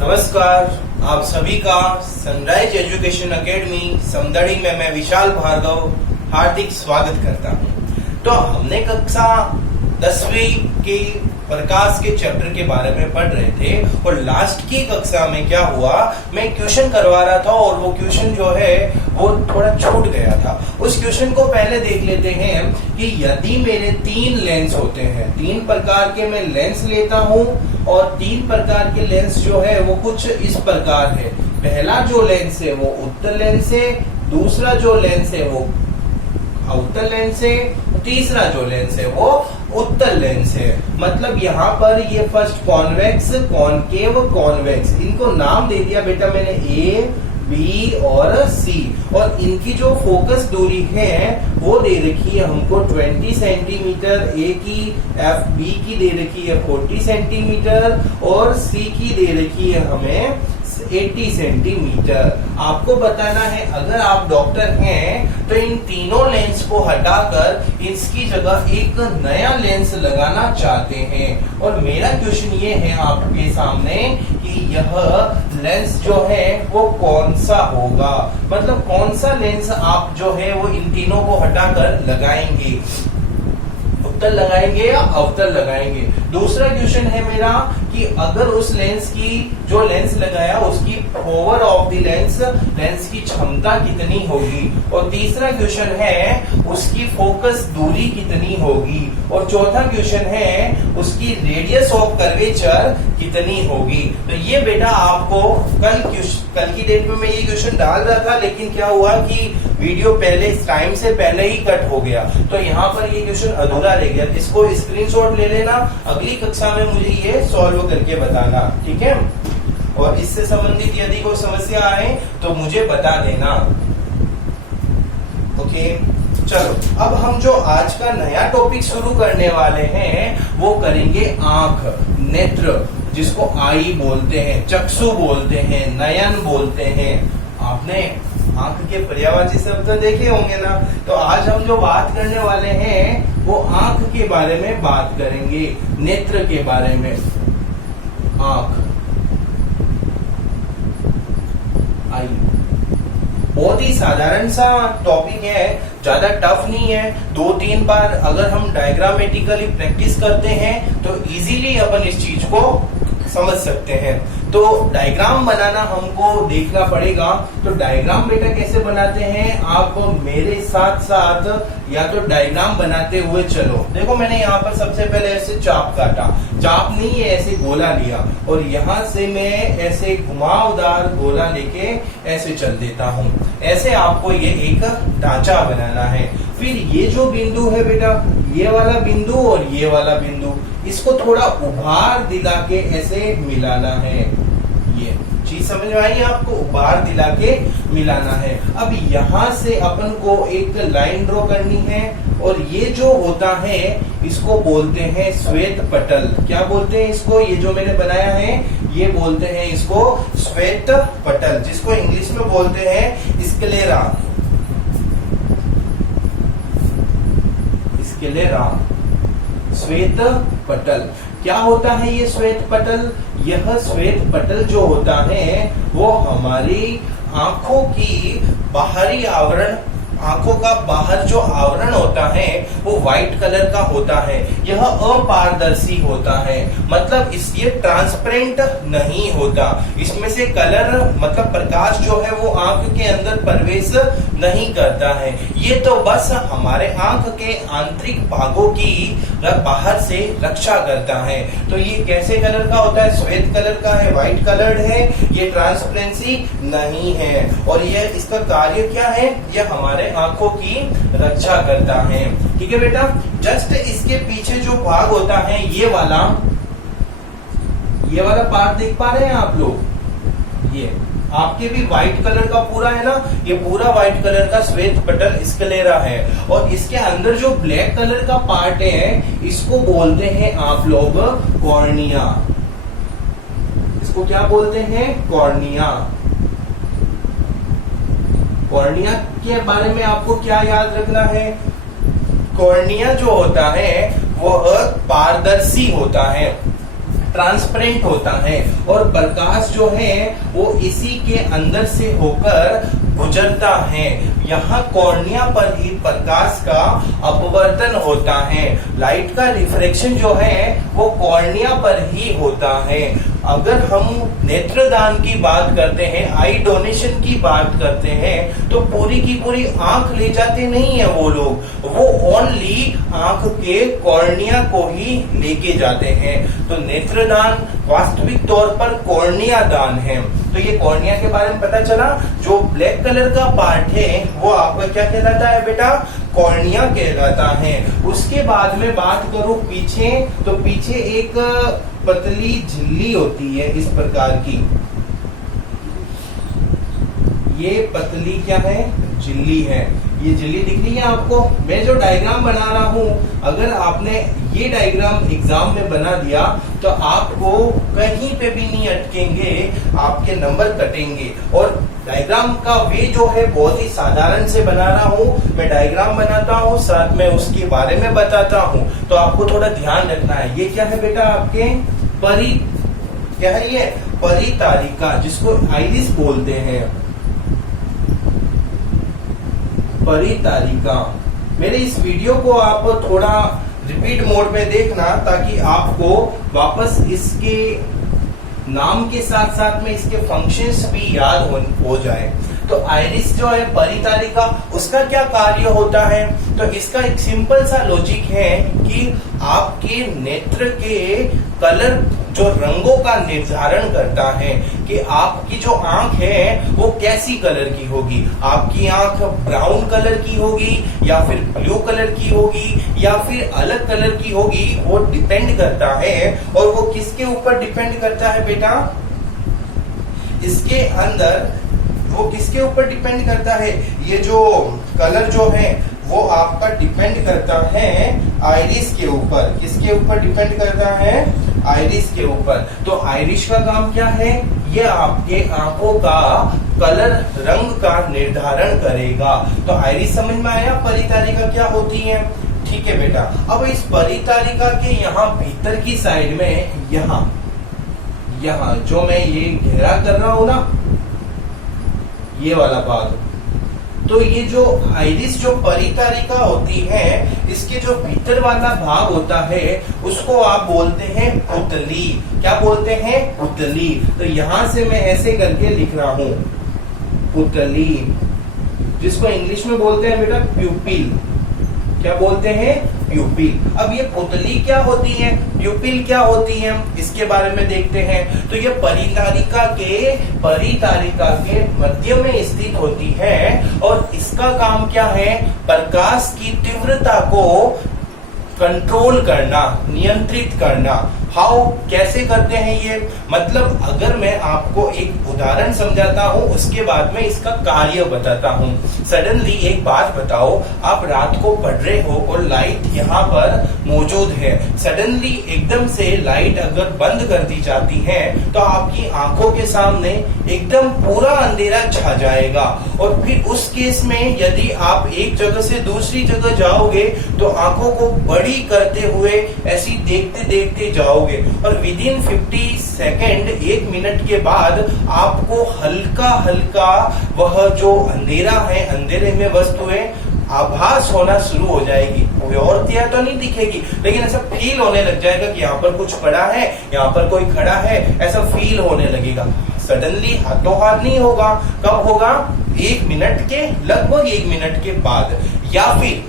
नमस्कार, आप सभी का सनराइज एजुकेशन एकेडमी समदड़ी में मैं विशाल भार्गव हार्दिक स्वागत करता हूं। तो हमने कक्षा 10वीं के प्रकाश के चैप्टर के बारे में पढ़ रहे थे और लास्ट की कक्षा में क्या हुआ, मैं क्वेश्चन करवा रहा था और वो क्वेश्चन जो है वो थोड़ा छूट गया था। उस क्वेश्चन को पहले देख लेते हैं कि यदि मेरे 3 लेंस होते हैं, 3 प्रकार के मैं लेंस लेता हूं और 3 प्रकार के लेंस जो है वो कुछ इस प्रकार है। पहला जो लेंस है वो उत्तल लेंस है, दूसरा जो लेंस है वो अवतल लेंस है, तीसरा जो लेंस है वो उत्तल लेंस है। मतलब यहाँ पर ये फर्स्ट कॉन्वेक्स, कॉनकेव, कॉन्वेक्स, इनको नाम दे दिया बेटा मैंने ए, बी और सी। और इनकी जो फोकस दूरी है वो दे रखी है हमको 20 सेंटीमीटर, ए की, एफ बी की दे रखी है 40 सेंटीमीटर और सी की दे रखी है हमें 80 सेंटीमीटर। आपको बताना है अगर आप डॉक्टर हैं तो इन तीनों लेंस को हटाकर इसकी जगह एक नया लेंस लगाना चाहते हैं। और मेरा क्वेश्चन ये है आपके सामने कि यह लेंस जो है वो कौन सा होगा, मतलब कौन सा लेंस आप जो है वो इन तीनों को हटाकर लगाएंगे, उत्तल लगाएंगे या अवतल लगाएंगे। दूसरा क्वेश्चन है मेरा कि अगर उस लेंस की जो लेंस लगाया उसकी पावर ऑफ द लेंस की क्षमता कितनी होगी। और तीसरा क्वेश्चन है उसकी फोकस दूरी कितनी होगी। और चौथा क्वेश्चन है उसकी रेडियस ऑफ कर्वेचर कितनी होगी। तो ये बेटा आपको कल की डेट में मैं ये क्वेश्चन डाल रहा था, लेकिन क्या हुआ कि वीडियो पहले टाइम से पहले ही कट हो गया, तो यहाँ पर ये क्वेश्चन अधूरा रह गया। इसको स्क्रीनशॉट ले लेना, अगली कक्षा में मुझे ये सॉल्व करके बताना, ठीक है। और इससे संबंधित यदि कोई समस्या आए तो मुझे बता देना, ओके। चलो अब हम जो आज का नया टॉपिक शुरू करने वाले हैं वो करेंगे आंख, नेत्र, जिसको आई बोलते हैं, चक्षु बोलते हैं, नयन बोलते हैं। आपने आंख के पर्यायवाची शब्द देखे होंगे ना। तो आज हम जो बात करने वाले हैं वो आंख के बारे में बात करेंगे, नेत्र के बारे में। आंख, आई, बहुत ही साधारण सा टॉपिक है, ज्यादा टफ नहीं है। 2-3 बार अगर हम डायग्रामेटिकली प्रैक्टिस करते हैं तो इजीली अपन इस चीज को समझ सकते हैं। तो डायग्राम बनाना हमको देखना पड़ेगा। तो डायग्राम बेटा कैसे बनाते हैं, आप मेरे साथ साथ या तो डायग्राम बनाते हुए चलो। देखो मैंने यहाँ पर सबसे पहले ऐसे चाप काटा, चाप नहीं है ऐसे गोला लिया और यहाँ से मैं ऐसे घुमावदार गोला लेके ऐसे चल देता हूँ। ऐसे आपको ये एक ढांचा बनाना है। फिर ये जो बिंदु है बेटा, ये वाला बिंदु और ये वाला बिंदु, इसको थोड़ा उभार दिला के ऐसे मिलाना है। ये चीज समझ में आई आपको, उभार दिला के मिलाना है। अब यहाँ से अपन को एक लाइन ड्रॉ करनी है और ये जो होता है इसको बोलते हैं श्वेत पटल। क्या बोलते हैं इसको, ये जो मैंने बनाया है ये बोलते हैं इसको श्वेत पटल, जिसको इंग्लिश में बोलते हैं स्क्लेरा। श्वेत पटल क्या होता है ये श्वेत पटल? यह श्वेत पटल जो होता है वो हमारी आंखों की बाहरी आवरण, आंखों का बाहर जो आवरण होता है वो व्हाइट कलर का होता है। यह अपारदर्शी होता है, मतलब ये ट्रांसपेरेंट नहीं होता। इसमें से कलर मतलब प्रकाश जो है वो आंख के अंदर प्रवेश नहीं करता है। ये तो बस हमारे आंख के आंतरिक भागों की बाहर से रक्षा करता है। तो ये कैसे कलर का होता है? श्वेत कलर का है, व्हाइट कलर्ड है, ये ट्रांसपेरेंसी नहीं है। और ये इसका कार्य क्या है? यह हमारे आंखों की रक्षा करता है, ठीक है बेटा। जस्ट इसके पीछे जो भाग होता है ये वाला पार्ट देख पा रहे हैं आप लोग? ये आपके भी व्हाइट कलर का पूरा है ना, ये पूरा व्हाइट कलर का श्वेत पटल स्क्लेरा है। और इसके अंदर जो ब्लैक कलर का पार्ट है इसको बोलते हैं आप लोग कॉर्निया। इसको क्या बोलते हैं? कॉर्निया। कॉर्निया के बारे में आपको क्या याद रखना है? कॉर्निया जो होता है वो पारदर्शी होता है। ट्रांसपेरेंट होता है और प्रकाश जो है वो इसी के अंदर से होकर गुजरता है। यहाँ कॉर्निया पर ही प्रकाश का अपवर्तन होता है। लाइट का रिफ्रैक्शन जो है वो कॉर्निया पर ही होता है। अगर हम नेत्रदान की बात करते हैं, आई डोनेशन की बात करते हैं, तो पूरी की पूरी आंख ले जाते नहीं है वो लोग, वो ओनली आंख के कॉर्निया को ही लेके जाते हैं। तो नेत्रदान वास्तविक तौर पर कॉर्निया दान है। तो ये कॉर्निया के बारे में पता चला। जो ब्लैक कलर का पार्ट है वो आपका क्या कहलाता है बेटा? कॉर्निया कहलाता है। उसके बाद में बात करूं पीछे, तो पीछे एक पतली झिल्ली होती है इस प्रकार की। ये पतली क्या है? झिल्ली है। ये झिल्ली दिख रही है आपको? मैं जो डायग्राम बना रहा हूं, अगर आपने ये डायग्राम एग्जाम में बना दिया तो आपको कहीं पे भी नहीं अटकेंगे, आपके नंबर कटेंगे। और डायग्राम का वे जो है बहुत ही साधारण से बना रहा हूं। मैं डायग्राम बनाता हूं, साथ में उसके बारे में बताता हूं, तो आपको थोड़ा ध्यान रखना है। ये क्या है बेटा? आपके क्या है ये? परितारिका, जिसको आइरिस बोलते हैं। परितारिका। मेरे इस वीडियो को आप थोड़ा रिपीट मोड में देखना, ताकि आपको वापस इसके नाम के साथ साथ में इसके फंक्शंस भी याद हो जाए। तो आइरिस जो है परितारिका, उसका क्या कार्य होता है? तो इसका एक सिंपल सा लॉजिक है कि आपके नेत्र के कलर जो रंगों का निर्धारण करता है कि आपकी जो आंख है वो कैसी कलर की होगी। आपकी आंख ब्राउन कलर की होगी या फिर ब्लू कलर की होगी या फिर अलग कलर की होगी, वो डिपेंड करता है। और वो किसके ऊपर डिपेंड करता है बेटा? इसके अंदर वो किसके ऊपर डिपेंड करता है? ये जो कलर जो है वो आपका डिपेंड करता है आइरिस के ऊपर। किसके ऊपर डिपेंड करता है? आइरिस के ऊपर। तो आइरिस का काम क्या है? ये आपके आंखों का कलर, रंग का निर्धारण करेगा। तो आइरिस समझ में आया? परितारिका क्या होती है? ठीक है बेटा। अब इस परितारिका के यहाँ भीतर की साइड में यहाँ जो मैं ये घेरा कर रहा हूं ना, ये वाला भाग, तो ये जो आइरिस जो परितारिका होती है, इसके जो भीतर वाला भाग होता है उसको आप बोलते हैं पुतली। क्या बोलते हैं? पुतली। तो यहां से मैं ऐसे करके लिख रहा हूं पुतली, जिसको इंग्लिश में बोलते हैं बेटा प्यूपिल। क्या बोलते हैं? प्यूपिल। अब ये पुतली क्या होती है, प्यूपिल क्या होती है, इसके बारे में देखते हैं। तो ये परितारिका के मध्य में स्थित होती है और इसका काम क्या है? प्रकाश की तीव्रता को कंट्रोल करना, नियंत्रित करना। हाउ, कैसे करते हैं ये? मतलब अगर मैं आपको एक उदाहरण समझाता हूं, उसके बाद में इसका कार्य बताता हूं। सडनली एक बात बताओ, आप रात को पढ़ रहे हो और लाइट यहाँ पर मौजूद है। सडनली एकदम से लाइट अगर बंद कर दी जाती है तो आपकी आंखों के सामने एकदम पूरा अंधेरा छा जाएगा। और फिर उस केस में यदि आप एक जगह से दूसरी जगह जाओगे तो आंखों को बड़ी करते हुए ऐसी देखते देखते जाओगे, और विद इन 50 सेकेंड, 1 मिनट के बाद आपको हल्का हल्का वह जो अंधेरा है, अंधेरे में वस्तुएं आभास होना शुरू हो जाएगी। और तो नहीं दिखेगी, लेकिन ऐसा फील होने लग जाएगा कि यहाँ पर कुछ पड़ा है, यहाँ पर कोई खड़ा है, ऐसा फील होने लगेगा। सडनली हाथों हाथ नहीं होगा। कब होगा? 1 मिनट के, लगभग 1 मिनट के बाद। या फिर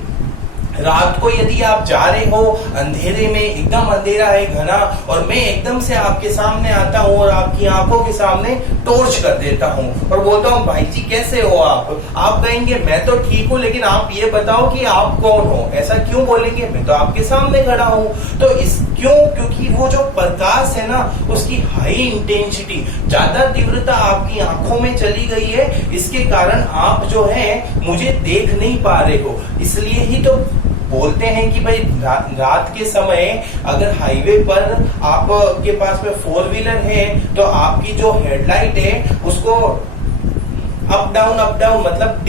रात को यदि आप जा रहे हो अंधेरे में, एकदम अंधेरा है घना, और मैं एकदम से आपके सामने आता हूँ और आपकी आंखों के सामने टॉर्च कर देता हूँ और बोलता हूँ भाई जी कैसे हो आप कहेंगे मैं तो ठीक हूँ, लेकिन आप ये बताओ कि आप कौन हो। ऐसा क्यों बोलेंगे? मैं तो आपके सामने खड़ा हूँ। तो क्योंकि वो जो प्रकाश है ना, उसकी हाई इंटेंसिटी, ज्यादा तीव्रता आपकी आंखों में चली गई है, इसके कारण आप जो है मुझे देख नहीं पा रहे हो। इसलिए ही तो बोलते हैं कि भाई रात के समय अगर हाईवे पर आपके पास में 4 व्हीलर है तो आपकी जो हेडलाइट है उसको अप डाउन मतलब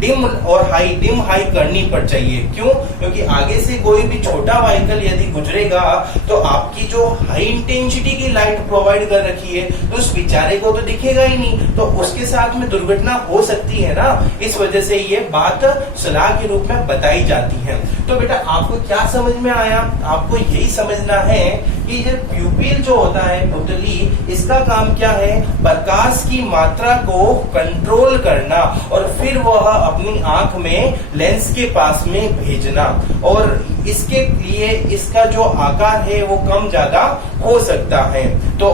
डिम और हाई, डिम हाई करनी पड़ चाहिए। क्यों? क्योंकि आगे से कोई भी छोटा व्हीकल यदि गुजरेगा तो आपकी जो हाई इंटेंसिटी की लाइट प्रोवाइड कर रखी है तो उस बेचारे को तो दिखेगा ही नहीं, तो उसके साथ में दुर्घटना हो सकती है ना। इस वजह से ये बात सलाह के रूप में बताई जाती है। तो बेटा आपको क्या समझ में आया? आपको यही समझना है कि ये प्यूपिल जो होता है, पुतली, इसका काम क्या है? प्रकाश की मात्रा को कंट्रोल करना और फिर वह अपनी आंख में लेंस के पास में भेजना, और इसके लिए इसका जो आकार है वो कम ज्यादा हो सकता है। तो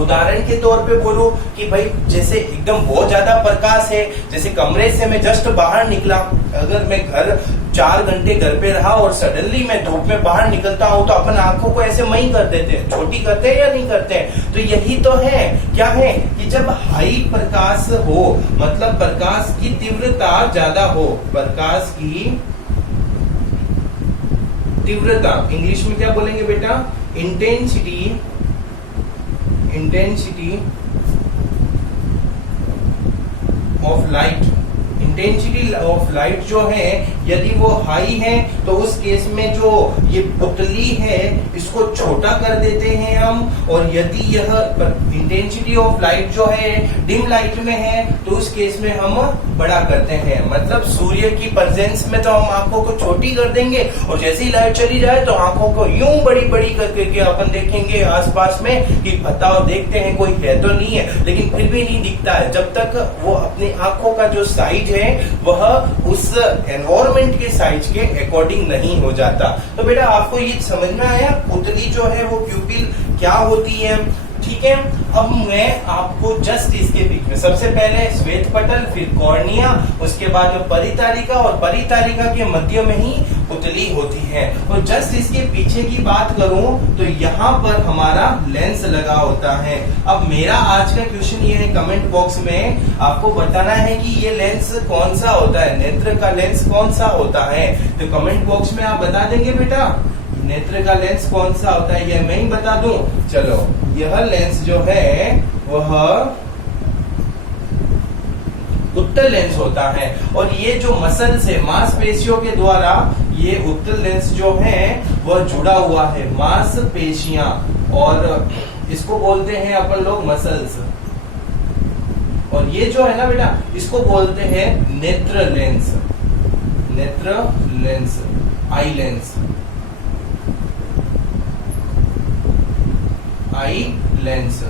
उदाहरण के तौर पे बोलूं कि भाई जैसे एकदम बहुत ज्यादा प्रकाश है, जैसे कमरे से मैं जस्ट बाहर निकला, अगर मैं घर 4 घंटे घर पे रहा और सडनली मैं धूप में बाहर निकलता हूं तो अपन आंखों को ऐसे मई कर देते हैं, छोटी करते हैं या नहीं करते हैं? तो यही तो है, क्या है कि जब हाई प्रकाश हो, मतलब प्रकाश की तीव्रता ज्यादा हो, प्रकाश की तीव्रता इंग्लिश में क्या बोलेंगे बेटा? Intensity of light. Intensity of light जो है यदि वो हाई है तो उस केस में जो ये पुतली है इसको छोटा कर देते हैं हम, और यदि यह इंटेंसिटी ऑफ लाइट जो है डिम लाइट में है तो उस केस में हम बड़ा करते हैं। मतलब सूर्य की प्रेजेंस में तो हम आंखों को छोटी कर देंगे और जैसे ही लाइट चली जाए तो आंखों को यूं बड़ी बड़ी करके अपन देखेंगे आसपास में कि बताओ, देखते हैं कोई है तो नहीं है, लेकिन फिर भी नहीं दिखता है जब तक वो अपनी आंखों का जो साइज है वह उस एनवायरमेंट के साइज के अकॉर्डिंग नहीं हो जाता। तो बेटा आपको ये समझ में आया पुतली जो है वो प्यूपिल क्या होती है? ठीक है, अब मैं आपको जस्ट इसके बीच में सबसे पहले श्वेत पटल, फिर कॉर्निया, उसके बाद में परितारिका, और परितारिका के मध्य में ही पुतली होती है। और जस्ट इसके पीछे की बात करूं तो यहाँ पर हमारा लेंस लगा होता है। अब मेरा आज का क्वेश्चन ये है, कमेंट बॉक्स में आपको बताना है कि ये लेंस कौन सा होता है, नेत्र का लेंस कौन सा होता है। तो कमेंट बॉक्स में आप बता देंगे बेटा नेत्र का लेंस कौन सा होता है, ये मैं ही बता दूं। चलो, यह लेंस जो है वह उत्तल लेंस होता है, और ये जो मसल से मांसपेशियों के द्वारा ये उत्तल लेंस जो है वह जुड़ा हुआ है, मांसपेशियां, और इसको बोलते हैं अपन लोग मसल्स। और ये जो है ना बेटा इसको बोलते हैं नेत्र लेंस, नेत्र lens, eye lens, eye lens.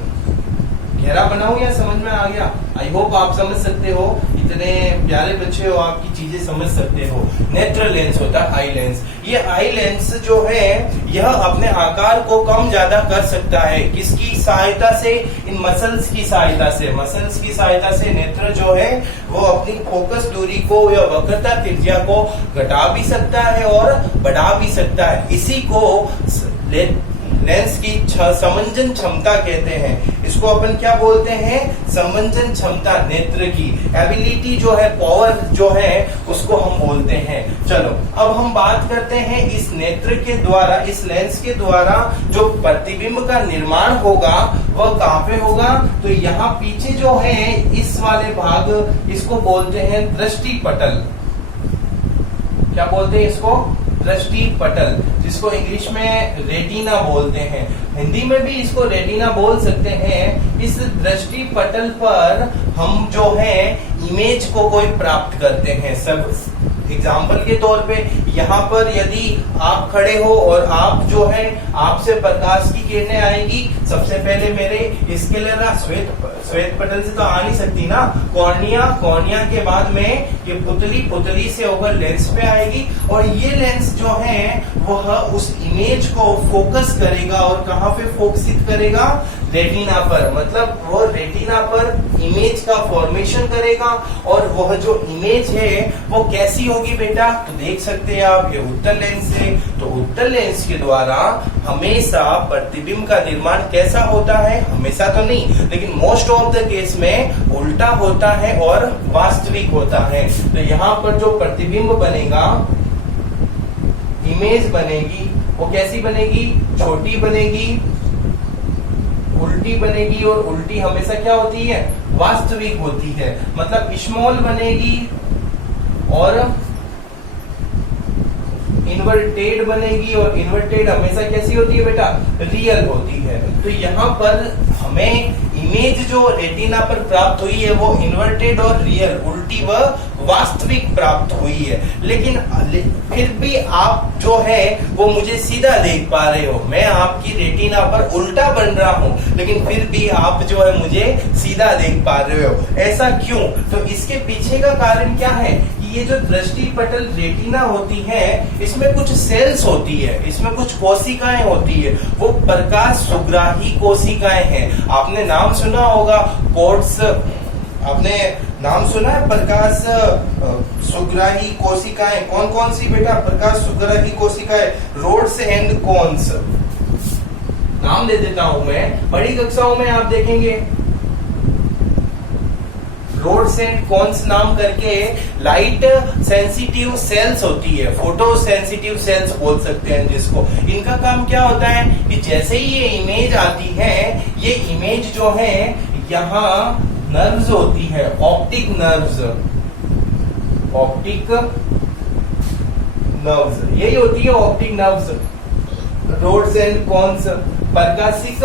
गहरा बनाऊं या समझ में आ गया? आई होप आप समझ सकते हो, इतने प्यारे बच्चे हो, आपकी चीजें समझ सकते हो। नेत्र लेंस होता है आई लेंस। ये आई लेंस जो है यह अपने आकार को कम ज्यादा कर सकता है, किसकी सहायता से? इन मसल्स की सहायता से। मसल्स की सहायता से नेत्र जो है वो अपनी फोकस दूरी को या वक्रता त्रिज्या को घटा भी सकता है और बढ़ा भी सकता है। इसी को लेंस की समंजन क्षमता कहते हैं। इसको अपन क्या बोलते हैं? समंजन क्षमता, नेत्र की एबिलिटी जो है, पावर जो है, उसको हम बोलते हैं। चलो अब हम बात करते हैं इस नेत्र के द्वारा, इस लेंस के द्वारा जो प्रतिबिंब का निर्माण होगा वह कहाँ पे होगा? तो यहाँ पीछे जो है इस वाले भाग, इसको बोलते हैं दृष्टि पटल। क्या बोलते हैं इसको? दृष्टि पटल, जिसको इंग्लिश में रेटिना बोलते हैं। हिंदी में भी इसको रेटिना बोल सकते हैं। इस दृष्टि पटल पर हम जो है इमेज को कोई प्राप्त करते हैं। सब एग्जाम्पल के तौर पे यहाँ पर यदि आप खड़े हो और आप जो है आपसे प्रकाश की किरणें आएगी, सबसे पहले मेरे स्क्लेरा श्वेत पटल से तो आ नहीं सकती ना, कॉर्निया के बाद में ये पुतली से होकर लेंस पे आएगी, और ये लेंस जो है वह उस इमेज को फोकस करेगा। और कहाँ पे फोकसित करेगा? रेटिना पर। मतलब वो रेटिना पर इमेज का फॉर्मेशन करेगा, और वह जो इमेज है वो कैसी होगी बेटा? तो देख सकते हैं आप, ये उत्तल लेंस है। तो उत्तल लेंस के द्वारा हमेशा प्रतिबिंब का निर्माण कैसा होता है? हमेशा तो नहीं, लेकिन मोस्ट ऑफ द केस में उल्टा होता है और वास्तविक होता है। तो यहाँ पर जो प्रतिबिंब बनेगा, इमेज बनेगी, वो कैसी बनेगी? छोटी बनेगी, उल्टी बनेगी, और उल्टी हमेशा क्या होती है? वास्तविक होती है, मतलब स्मॉल बनेगी और इन्वर्टेड बनेगी, और इन्वर्टेड हमेशा कैसी होती है बेटा, रियल होती है। तो यहाँ पर हमें इमेज जो रेटिना पर प्राप्त हुई है वो इन्वर्टेड और रियल, उल्टी व वास्तविक प्राप्त हुई है। लेकिन फिर भी आप जो है वो मुझे सीधा देख पा रहे हो, मैं आपकी रेटिना पर उल्टा बन रहा हूं, लेकिन फिर भी आप जो है मुझे सीधा देख पा रहे हो। ऐसा क्यों? तो इसके पीछे का कारण क्या है कि ये जो दृष्टि पटल रेटिना होती है इसमें कुछ सेल्स होती है, इसमें कुछ कोशिकाएं होती है, वो प्रकाश सुग्राही कोशिकाएं हैं। आपने नाम सुना होगा कोर्ट्स, आपने नाम सुना है प्रकाश सुग्राही कोशिकाएं, कौन कौन सी बेटा? प्रकाश सुग्राही कोशिकाएं, रोड्स एंड कोन्स। नाम दे देता हूं मैं, बड़ी कक्षाओं में आप देखेंगे रोड्स एंड कोन्स नाम करके लाइट सेंसिटिव सेल्स होती है, फोटो सेंसिटिव सेल्स बोल सकते हैं जिसको। इनका काम क्या होता है कि जैसे ही ये इमेज आती है, ये इमेज जो है यहाँ नर्व्स होती है, ऑप्टिक नर्व्स, ऑप्टिक नर्व्स यही होती है, optic nerves, rods and cones. प्रकाशिक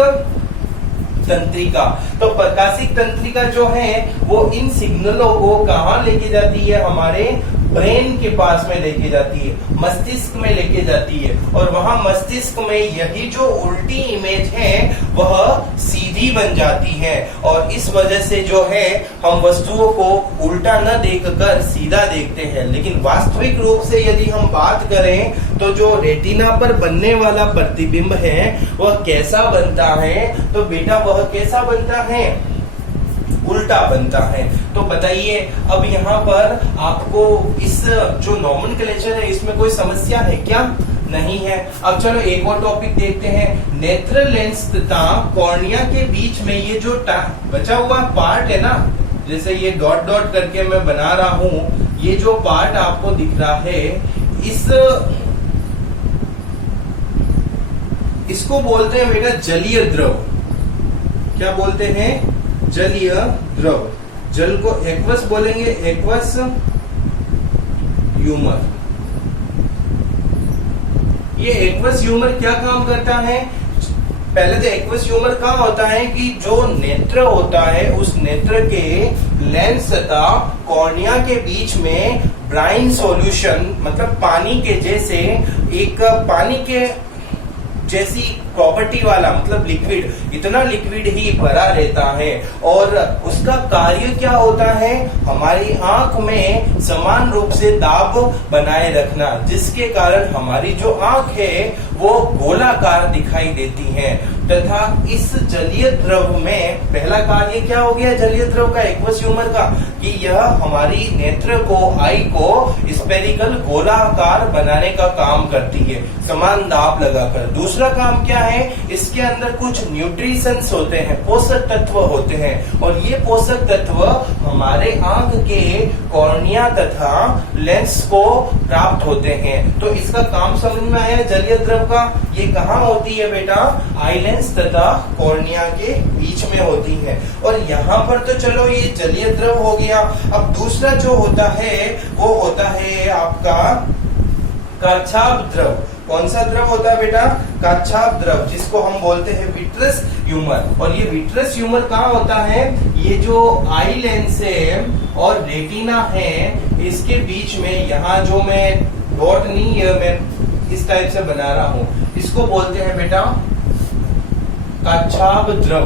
तंत्रिका, तो प्रकाशिक तंत्रिका जो है वो इन सिग्नलों को कहाँ लेके जाती है? हमारे ब्रेन के पास में लेके जाती है, मस्तिष्क में लेके जाती है, और वहां मस्तिष्क में यही जो उल्टी इमेज है वह सीधी बन जाती है, और इस वजह से जो है हम वस्तुओं को उल्टा न देखकर सीधा देखते हैं। लेकिन वास्तविक रूप से यदि हम बात करें तो जो रेटिना पर बनने वाला प्रतिबिंब है वह कैसा बनता है? तो बेटा वह कैसा बनता है? उल्टा बनता है। तो बताइए अब यहाँ पर आपको इस जो नॉमेनक्लेचर है इसमें कोई समस्या है क्या? नहीं है। अब चलो एक और टॉपिक देखते हैं। नेत्र लेंस तथा कॉर्निया के बीच में ये जो बचा हुआ पार्ट है ना, जैसे ये डॉट डॉट करके मैं बना रहा हूं, ये जो पार्ट आपको दिख रहा है इसको बोलते हैं बेटा जलीय द्रव। क्या बोलते हैं? जलीय द्रव। जल को एक्वस बोलेंगे, एक्वस ह्यूमर। ये एक्वस ह्यूमर क्या काम करता है? पहले तो एक्वस ह्यूमर कहाँ होता है कि जो नेत्र होता है उस नेत्र के लेंस तथा कॉर्निया के बीच में ब्राइन सॉल्यूशन, मतलब पानी के जैसे एक पानी के जैसी प्रॉपर्टी वाला, मतलब लिक्विड, इतना लिक्विड ही भरा रहता है, और उसका कार्य क्या होता है? हमारी आंख में समान रूप से दाब बनाए रखना, जिसके कारण हमारी जो आंख है वो गोलाकार दिखाई देती है। तथा इस जलीय द्रव में पहला कार्य क्या हो गया जलीय द्रव का, एक्वस ह्यूमर का, कि यह हमारी नेत्र को, आई को स्पेरिकल गोलाकार बनाने का काम करती है, समान दाब लगाकर। दूसरा काम क्या है? इसके अंदर कुछ न्यूट्रिशंस होते हैं, पोषक तत्व होते हैं, और ये पोषक तत्व हमारे आंख के कॉर्निया तथा लेंस को प्राप्त होते हैं। तो इसका काम समझ में आया जलीय द्रव का। ये कहाँ होती है बेटा? आई लेंस तथा कॉर्निया के बीच में होती है। और यहाँ पर तो चलो ये जलीय द्रव हो गया। अब दूसरा जो होता है वो होता है आपका काछाप द्रव। कौन सा द्रव होता है बेटा? काछाप द्रव, जिसको हम बोलते हैं विट्रस ह्यूमर। और ये विट्रस ह्यूमर कहाँ होता है? ये जो आई लेंस है और रेटिना है इसके बीच में, यहाँ जो मैं डॉट नहीं है, मैं इस टाइप से बना रहा हूं, इसको बोलते हैं बेटा काछाप द्रव।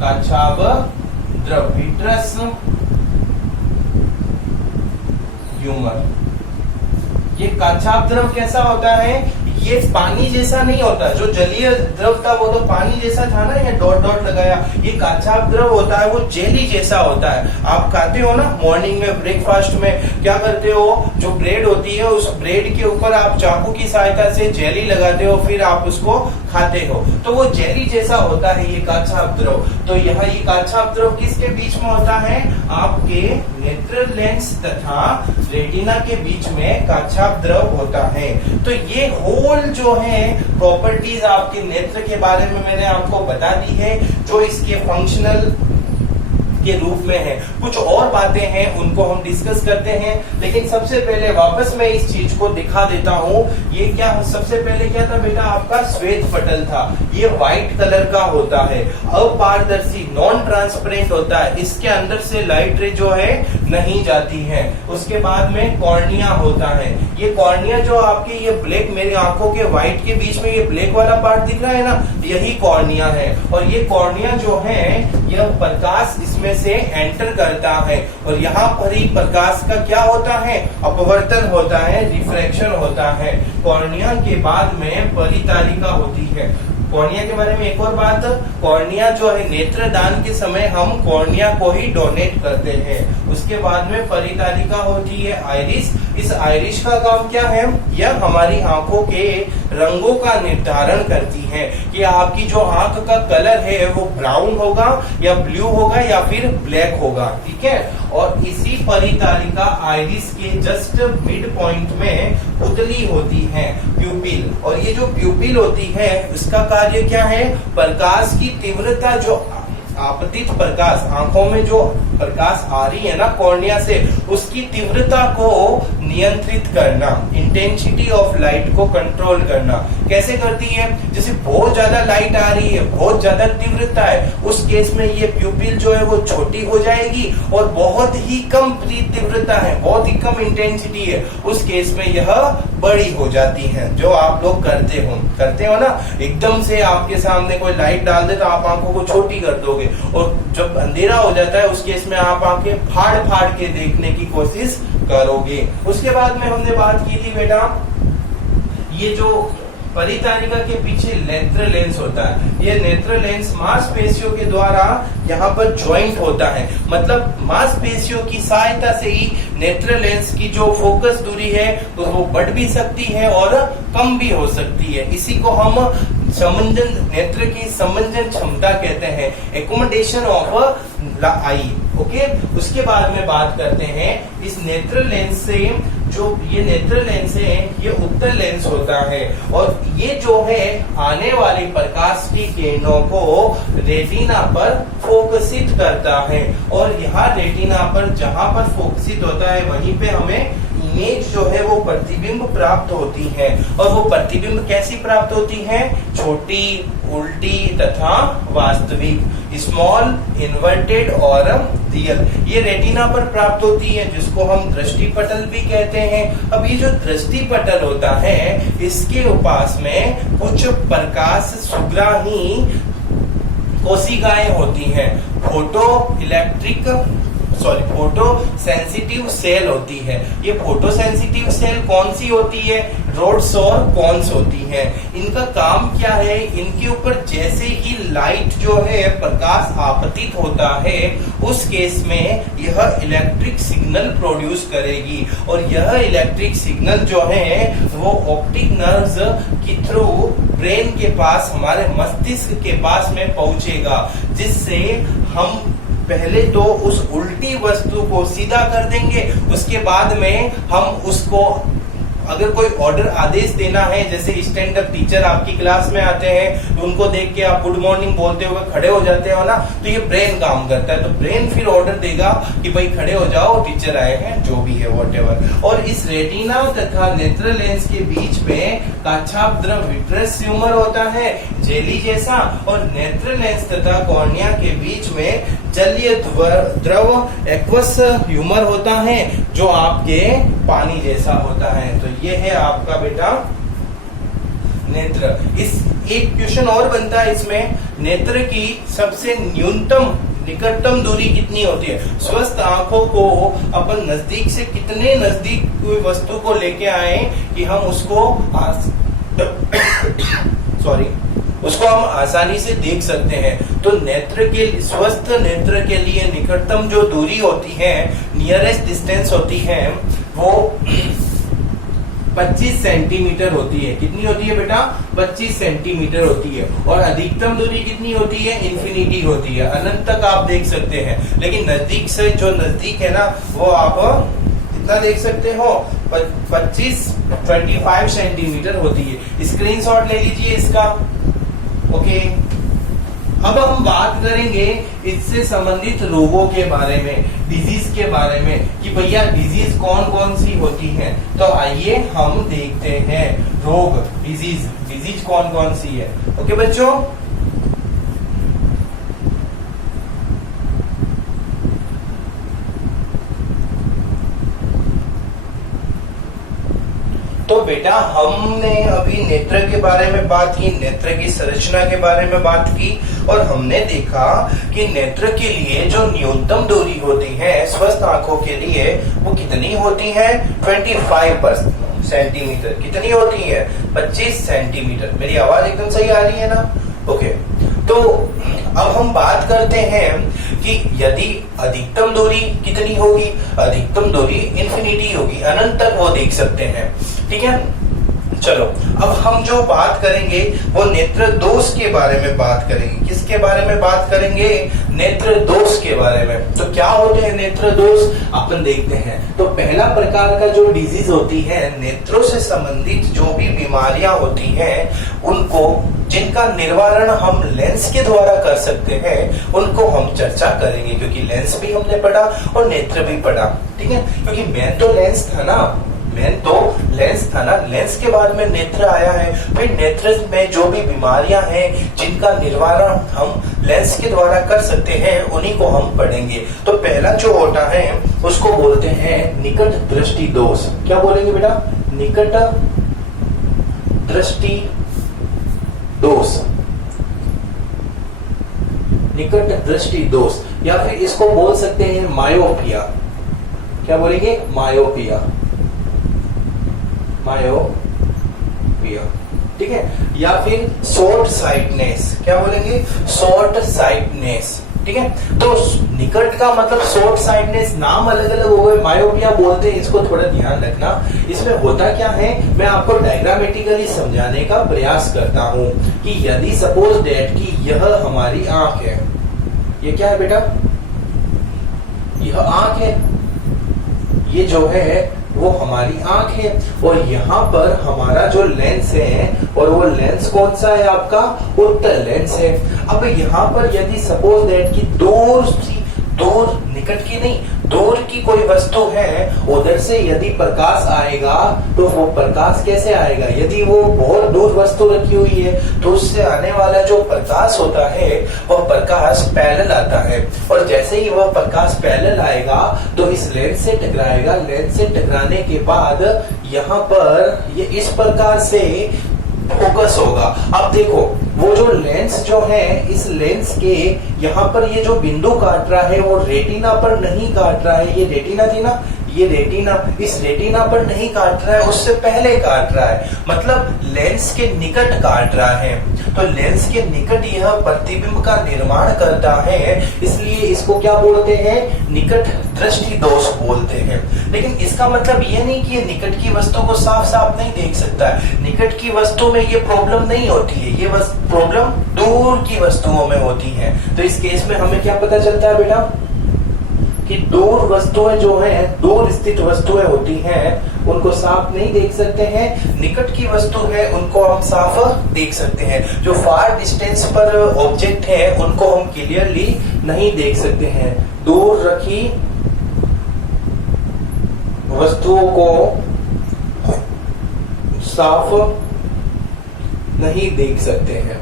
काछाप द्रव, विट्रस ह्यूमर। ये काछाप द्रव कैसा होता है? ये पानी जैसा नहीं होता। जो जलीय द्रव था वो तो पानी जैसा था ना, ये डॉट डॉट लगाया। ये काछाप द्रव होता है वो जेली जैसा होता है। आप खाते हो ना मॉर्निंग में, ब्रेकफास्ट में क्या करते हो? जो ब्रेड होती है उस ब्रेड के ऊपर आप चाकू की सहायता से जेली लगाते हो, फिर आप उसको खाते हो, तो वो जेली जैसा होता है ये काछाप द्रव। तो यहाँ ये काछाप द्रव किसके बीच में होता है? आपके नेत्र लेंस तथा रेटिना के बीच में काछाप द्रव होता है। तो ये होल जो है प्रॉपर्टीज आपके नेत्र के बारे में मैंने आपको बता दी है। जो इसके फंक्शनल के रूप में है। कुछ और बातें हैं उनको हम डिस्कस करते हैं, लेकिन सबसे पहले वापस मैं इस चीज को दिखा देता हूँ। ये क्या, सबसे पहले क्या था बेटा, आपका श्वेत पटल था। ये व्हाइट कलर का होता है, अपारदर्शी, नॉन ट्रांसपेरेंट होता है, इसके अंदर से लाइट रे जो है नहीं जाती है। उसके बाद में कॉर्निया होता है। ये कॉर्निया जो आपके ये ब्लैक, मेरी आंखों के व्हाइट के बीच में ये ब्लैक वाला पार्ट दिख रहा है ना, यही कॉर्निया है। और ये कॉर्निया जो है, यह प्रकाश इसमें से एंटर करता है और यहाँ पर ही प्रकाश का क्या होता है, अपवर्तन होता है, रिफ्रैक्शन होता है। कॉर्निया के बाद में परितारिका होती है। कॉर्निया के बारे में एक और बात, कॉर्निया जो है नेत्रदान के समय हम कॉर्निया को ही डोनेट करते हैं। उसके बाद में परितारिका होती है आइरिस। इस आइरिस का काम क्या है, यह हमारी आंखों के रंगों का निर्धारण करती है कि आपकी जो आंख का कलर है वो ब्राउन होगा या ब्लू होगा या फिर ब्लैक होगा, ठीक है। और इसी परितारिका आइरिस के जस्ट मिड पॉइंट में पुतली होती है, प्यूपिल। और ये जो प्यूपिल होती है उसका कार्य क्या है, प्रकाश की तीव्रता, जो आपतित प्रकाश, आंखों में जो प्रकाश आ रही है ना कॉर्निया से, उसकी तीव्रता को नियंत्रित करना, इंटेंसिटी ऑफ लाइट को कंट्रोल करना। कैसे करती है, जैसे बहुत ज्यादा लाइट आ रही है, बहुत ज्यादा तीव्रता है, उस केस में ये प्यूपिल जो है वो छोटी हो जाएगी। और बहुत ही कम तीव्रता है, बहुत ही कम इंटेंसिटी है, उस केस में यह बड़ी हो जाती है। जो आप लोग करते हो ना, एकदम से आपके सामने कोई लाइट डाल दे तो आप आंखों को छोटी कर दोगे, और जब अंधेरा हो जाता है उस केस में आप आंखें फाड़ फाड़ के देखने की कोशिश करोगे। उसके बाद में हमने बात की थी बेटा, ये जो परितारिका के पीछे नेत्र लेंस होता है, ये नेत्र लेंस मांसपेशियों के द्वारा यहाँ पर ज्वाइंट होता है। मतलब मांसपेशियों की सहायता से ही नेत्र लेंस की जो फोकस दूरी है तो वो बढ़ भी सकती है और कम भी हो सकती है। इसी को हम समंजन, नेत्र की समंजन क्षमता कहते हैं, एकोमोडेशन ऑफ आई। ओके, उसके बाद में बात करते हैं इस नेत्र लेंस से, जो ये नेत्र लेंस है ये उत्तल लेंस होता है, और ये जो है आने वाली प्रकाश की किरणों को रेटिना पर फोकसित करता है। और यहाँ रेटिना पर जहां पर फोकसित होता है वहीं पे हमें इमेज जो है वो प्रतिबिंब प्राप्त होती है। और वो प्रतिबिंब कैसी प्राप्त होती है, छोटी, उल्टी तथा वास्तविक, स्मॉल, इन्वर्टेड और रियल, ये रेटिना पर प्राप्त होती है, जिसको हम दृष्टि पटल भी कहते हैं। अब ये जो दृष्टि पटल होता है इसके पास में कुछ प्रकाश सुग्राही कोशिकाएं होती हैं, फोटो सेंसिटिव सेल होती है। ये फोटो सेंसिटिव सेल कौन सी होती है, रोड्स और कॉन्स होती है। इनका काम क्या है, इनके ऊपर जैसे ही लाइट जो है प्रकाश आपतित होता है उस केस में यह इलेक्ट्रिक सिग्नल प्रोड्यूस करेगी, और यह इलेक्ट्रिक सिग्नल जो है वो ऑप्टिक नर्व्स के थ्रू ब्रेन के पास, हमारे मस्तिष्क के पास में पहुंचेगा, जिससे हम पहले तो उस उल्टी वस्तु को सीधा कर देंगे, उसके बाद में हम उसको, अगर कोई ऑर्डर आदेश देना है, जैसे स्टैंड अप टीचर आपकी क्लास में आते हैं तो उनको देख के आप गुड मॉर्निंग बोलते हुए खड़े हो जाते हो ना, तो ये ब्रेन काम करता है। तो ब्रेन फिर ऑर्डर देगा कि भाई खड़े हो जाओ, टीचर आए हैं, जो भी है व्हाटएवर। और इस रेटिना तथा नेत्र लेंस के बीच में काछाप द्रव विट्रस ट्यूमर होता है, जेली जैसा, और नेत्र लेंस तथा कॉर्निया के बीच में जलीय द्रव एक्वस ह्यूमर होता है, जो आपके पानी जैसा होता है। तो ये है आपका बेटा नेत्र। इस एक क्वेश्चन और बनता है इसमें, नेत्र की सबसे न्यूनतम निकटतम दूरी कितनी होती है। स्वस्थ आंखों को अपन नजदीक से कितने नजदीक कोई वस्तु को लेके आए कि हम उसको उसको हम आसानी से देख सकते हैं। तो नेत्र के, स्वस्थ नेत्र के लिए निकटतम जो दूरी होती है, नियरेस्ट डिस्टेंस होती है, वो 25 सेंटीमीटर होती है। कितनी होती है बेटा, 25 सेंटीमीटर होती है। और अधिकतम दूरी कितनी होती है, इन्फिनिटी होती है, अनंत तक आप देख सकते हैं। लेकिन नजदीक से जो नजदीक है ना, वो आप कितना देख सकते हो, 25 25 सेंटीमीटर होती है। स्क्रीनशॉट ले लीजिए इसका। ओके, अब हम बात करेंगे इससे संबंधित रोगों के बारे में, डिजीज के बारे में कि भैया डिजीज कौन कौन सी होती हैं। तो आइए हम देखते हैं रोग, डिजीज कौन कौन सी है। ओके बच्चों, तो बेटा हमने अभी नेत्र के बारे में बात की, नेत्र की संरचना के बारे में बात की और हमने देखा कि नेत्र के लिए जो न्यूनतम दूरी होती है स्वस्थ आंखों के लिए वो कितनी होती है, 25 सेंटीमीटर। कितनी होती है, 25 सेंटीमीटर। मेरी आवाज एकदम सही आ रही है ना? ओके, तो अब हम बात करते हैं कि यदि अधिकतम दूरी कितनी होगी। अधिकतम दूरी इन्फिनिटी होगी, अनंत तक वो देख सकते हैं। ठीक है, चलो अब हम जो बात करेंगे वो नेत्र दोष के बारे में बात करेंगे। किसके बारे में बात करेंगे, नेत्र दोष के बारे में। तो क्या होते हैं नेत्र दोष, अपन देखते हैं। तो पहला प्रकार का जो डिजीज होती है, नेत्रों से संबंधित जो भी बीमारियां होती हैं उनको, जिनका निवारण हम लेंस के द्वारा कर सकते हैं, उनको हम चर्चा करेंगे। क्योंकि लेंस भी हमने पढ़ा और नेत्र भी पढ़ा। ठीक है, क्योंकि मेन तो लेंस था ना, लेंस के बाद में नेत्र आया है। फिर नेत्र में जो भी बीमारियां हैं जिनका निवारण हम लेंस के द्वारा कर सकते हैं, उन्हीं को हम पढ़ेंगे। तो पहला जो होता है उसको बोलते हैं निकट दृष्टि दोष। क्या बोलेंगे बेटा, निकट दृष्टि दोष, निकट दृष्टि दोष, या फिर इसको बोल सकते हैं मायोपिया। क्या बोलेंगे, मायोपिया, मायोपिया। ठीक है, या फिर शॉर्ट साइटनेस। क्या बोलेंगे, शॉर्ट साइटनेस। ठीक है, तो निकट का मतलब शॉर्ट साइटनेस, नाम अलग अलग हो गए। मायोपिया बोलते हैं, इसको थोड़ा ध्यान रखना। इसमें होता क्या है, मैं आपको डायग्रामेटिकली समझाने का प्रयास करता हूं कि यदि सपोज दैट कि यह हमारी आंख है। ये क्या है बेटा, यह आंख है, ये जो है वो हमारी आंख है और यहाँ पर हमारा जो लेंस है, और वो लेंस कौन सा है आपका, उत्तल लेंस है। अब यहाँ पर यदि सपोज दैट कि दूर निकट की नहीं, दूर की कोई वस्तु है, उधर से यदि प्रकाश आएगा तो वो प्रकाश कैसे आएगा, यदि वो बहुत दूर वस्तु रखी हुई है तो उससे आने वाला जो प्रकाश होता है वह प्रकाश पैरेलल आता है। और जैसे ही वह प्रकाश पैरेलल आएगा तो इस लेंस से टकराएगा। लेंस से टकराने के बाद यहाँ पर ये इस प्रकार से फोकस होगा। अब देखो वो जो लेंस जो है, इस लेंस के यहाँ पर ये जो बिंदु काट रहा है वो रेटिना पर नहीं काट रहा है। ये रेटिना थी ना, ये रेटिना, इस रेटिना पर नहीं काट रहा है, उससे पहले काट रहा है, मतलब लेंस के निकट काट रहा है। तो लेंस के निकट यह प्रतिबिंब का निर्माण करता है, इसलिए इसको क्या बोलते हैं, निकट दृष्टि दोष बोलते हैं। लेकिन इसका मतलब ये नहीं कि ये निकट की वस्तु को साफ साफ नहीं देख सकता है। निकट की वस्तु में ये प्रॉब्लम नहीं होती है, ये प्रॉब्लम दूर की वस्तुओं में होती है। तो इस केस में हमें क्या पता चलता है बेटा, कि दूर वस्तुएं जो है, दूर स्थित वस्तुएं होती हैं, उनको साफ नहीं देख सकते हैं। निकट की वस्तु है उनको हम साफ देख सकते हैं। जो फार डिस्टेंस पर ऑब्जेक्ट है उनको हम क्लियरली नहीं देख सकते हैं। दूर रखी वस्तुओं को साफ नहीं देख सकते हैं,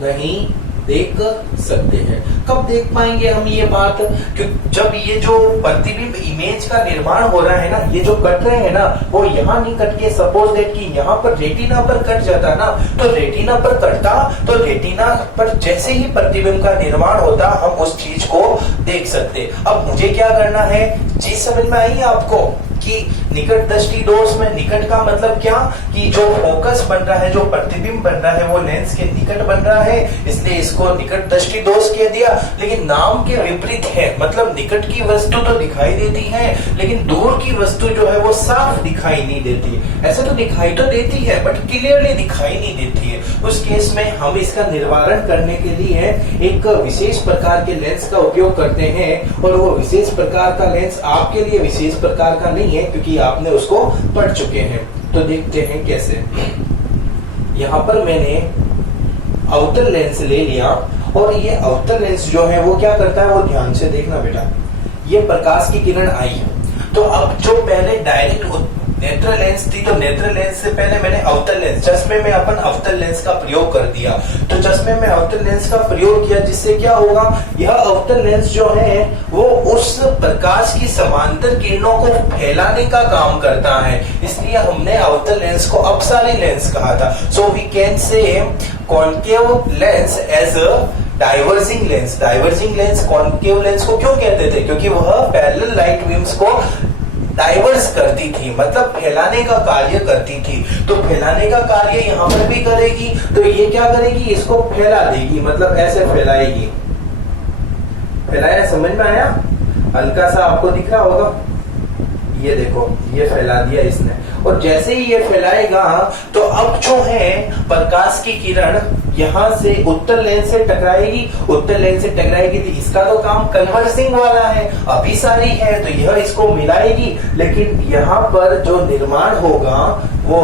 नहीं देख सकते हैं। कब देख पाएंगे हम ये बात, क्योंकि जब ये जो प्रतिबिंब इमेज का निर्माण हो रहा है ना, ये जो कट रहे हैं ना, वो यहाँ नहीं कट के सपोज दैट कि यहाँ पर रेटिना पर कट जाता ना, तो रेटिना पर कटता, तो रेटिना पर जैसे ही प्रतिबिंब का निर्माण होता हम उस चीज को देख सकते। अब मुझे क्या करना है, चीज समझ में आई आपको कि निकट दृष्टि दोष में निकट का मतलब क्या, कि जो फोकस बन रहा है, जो प्रतिबिंब बन रहा है वो लेंस के निकट बन रहा है, इसलिए इसको निकट दृष्टि दोष कह दिया। लेकिन नाम के विपरीत है, मतलब निकट की वस्तु तो दिखाई देती है लेकिन दूर की वस्तु जो है वो साफ दिखाई नहीं देती। ऐसे तो दिखाई तो देती है बट क्लियरली दिखाई नहीं देती है। उस केस में हम इसका निवारण करने के लिए एक विशेष प्रकार के लेंस का उपयोग करते हैं, और वो विशेष प्रकार का लेंस आपके लिए विशेष प्रकार का नहीं है क्योंकि आपने उसको पढ़ चुके हैं। तो देखते हैं कैसे। यहाँ पर मैंने आउटर लेंस ले लिया और ये अवतल लेंस जो है वो क्या करता है, वो ध्यान से देखना बेटा, ये प्रकाश की किरण आई तो अब जो पहले डायरेक्ट नेत्र लेंस थी, तो नेत्र लेंस से पहले मैंने अवतल लेंस, चश्मे में अपन अवतल लेंस का प्रयोग कर दिया, तो चश्मे में अवतल लेंस का प्रयोग किया, जिससे क्या होगा, यह अवतल लेंस जो है वो उस प्रकाश की समांतर किरणों को फैलाने का काम करता है, इसलिए हमने अवतल लेंस को अपसारी लेंस कहा था। So we can say concave lens as a diverging lens. Diverging lens concave lens को क्यों कहते थे, क्योंकि वह पैरेलल लाइट बीम्स को डाइवर्स करती थी, मतलब फैलाने का कार्य करती थी। तो फैलाने का कार्य यहाँ पर भी करेगी, तो ये क्या करेगी, इसको फैला देगी, मतलब ऐसे फैलाएगी। फैलाया, समझ में आया? हल्का सा आपको दिख रहा होगा, ये देखो, ये फैला दिया इसने, और जैसे ही ये फैलाएगा तो अब जो है प्रकाश की किरण यहाँ से उत्तल लेंस से टकराएगी, उत्तल लेंस से टकराएगी तो इसका तो काम कन्वर्सिंग वाला है, अभिसारी है, तो यह इसको मिलाएगी, लेकिन यहाँ पर जो निर्माण होगा वो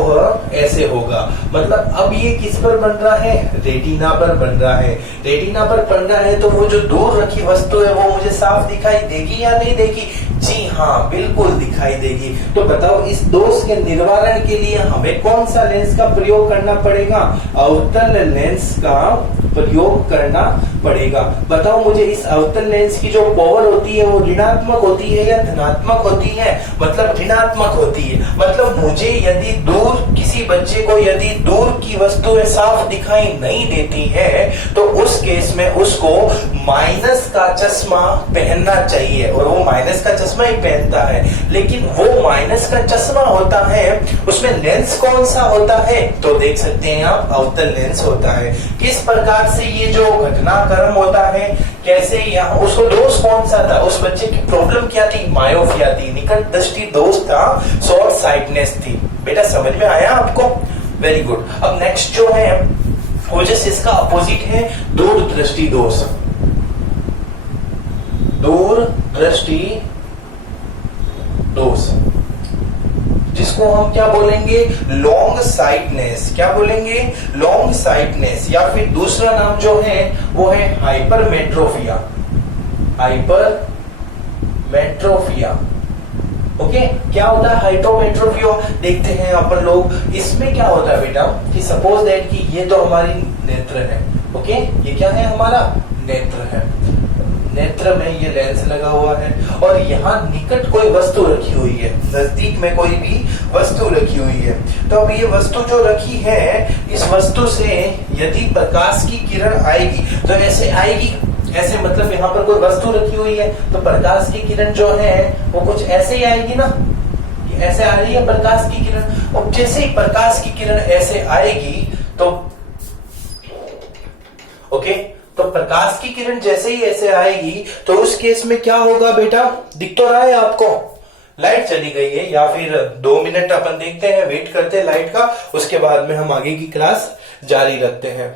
ऐसे होगा, मतलब अब ये किस पर बन रहा है, रेटिना पर बन रहा है। रेटिना पर बन रहा है तो वो जो दूर रखी वस्तु है वो मुझे साफ दिखाई देगी या नहीं देगी? जी हाँ, बिल्कुल दिखाई देगी। तो बताओ, इस दोष के निवारण के लिए हमें कौन सा लेंस का प्रयोग करना पड़ेगा? अवतल लेंस का प्रयोग करना पड़ेगा। बताओ मुझे, इस अवतल लेंस की जो पावर होती है वो ऋणात्मक होती है या धनात्मक होती है? मतलब ऋणात्मक होती है। मतलब मुझे यदि दूर, किसी बच्चे को यदि दूर की वस्तुएं साफ दिखाई नहीं देती है तो उस केस में उसको माइनस का चश्मा पहनना चाहिए, और वो माइनस का चश्मा ही पहनता है, लेकिन वो माइनस का चश्मा होता है, उसमें लेंस कौन सा होता है? तो देख सकते हैं आप, अवतल लेंस होता है। किस प्रकार से ये जो घटनाक्रम होता है, कैसे यहाँ, उसको दोष कौन सा था, उस बच्चे की प्रॉब्लम क्या थी? मायोपिया थी, निकट दृष्टि दोष था, शॉर्ट साइटनेस थी। बेटा समझ में आया आपको? Very good. अब नेक्स्ट जो है वो जैसे इसका अपोजिट है दूर दृष्टि दोष। दूर दृष्टि दोष, जिसको हम क्या बोलेंगे? Long sightedness. क्या बोलेंगे? लॉन्ग साइटनेस, या फिर दूसरा नाम जो है वो है हाइपरमेट्रोपिया। Hypermetropia, okay. क्या होता है हाइपरमेट्रोपिया? देखते हैं अपन लोग, इसमें क्या होता है बेटा कि सपोज दैट कि ये तो हमारी नेत्र है, ओके, ये क्या है? हमारा नेत्र है। नेत्र में ये लेंस लगा हुआ है और यहाँ निकट कोई वस्तु रखी हुई है, नजदीक में कोई भी वस्तु रखी हुई है। तो अब ये वस्तु जो रखी है, इस वस्तु से यदि प्रकाश की किरण आएगी तो ऐसे आएगी, ऐसे, मतलब यहाँ पर कोई वस्तु रखी हुई है तो प्रकाश की किरण जो है वो कुछ ऐसे ही आएगी ना, ऐसे आ रही है प्रकाश की किरण। और जैसे ही प्रकाश की किरण ऐसे आएगी तो ओके, तो प्रकाश की किरण जैसे ही ऐसे आएगी तो उस केस में क्या होगा बेटा? दिख तो रहा है आपको, लाइट चली गई है, या फिर 2 मिनट अपन देखते हैं, वेट करते हैं लाइट का, उसके बाद में हम आगे की क्लास जारी रखते हैं।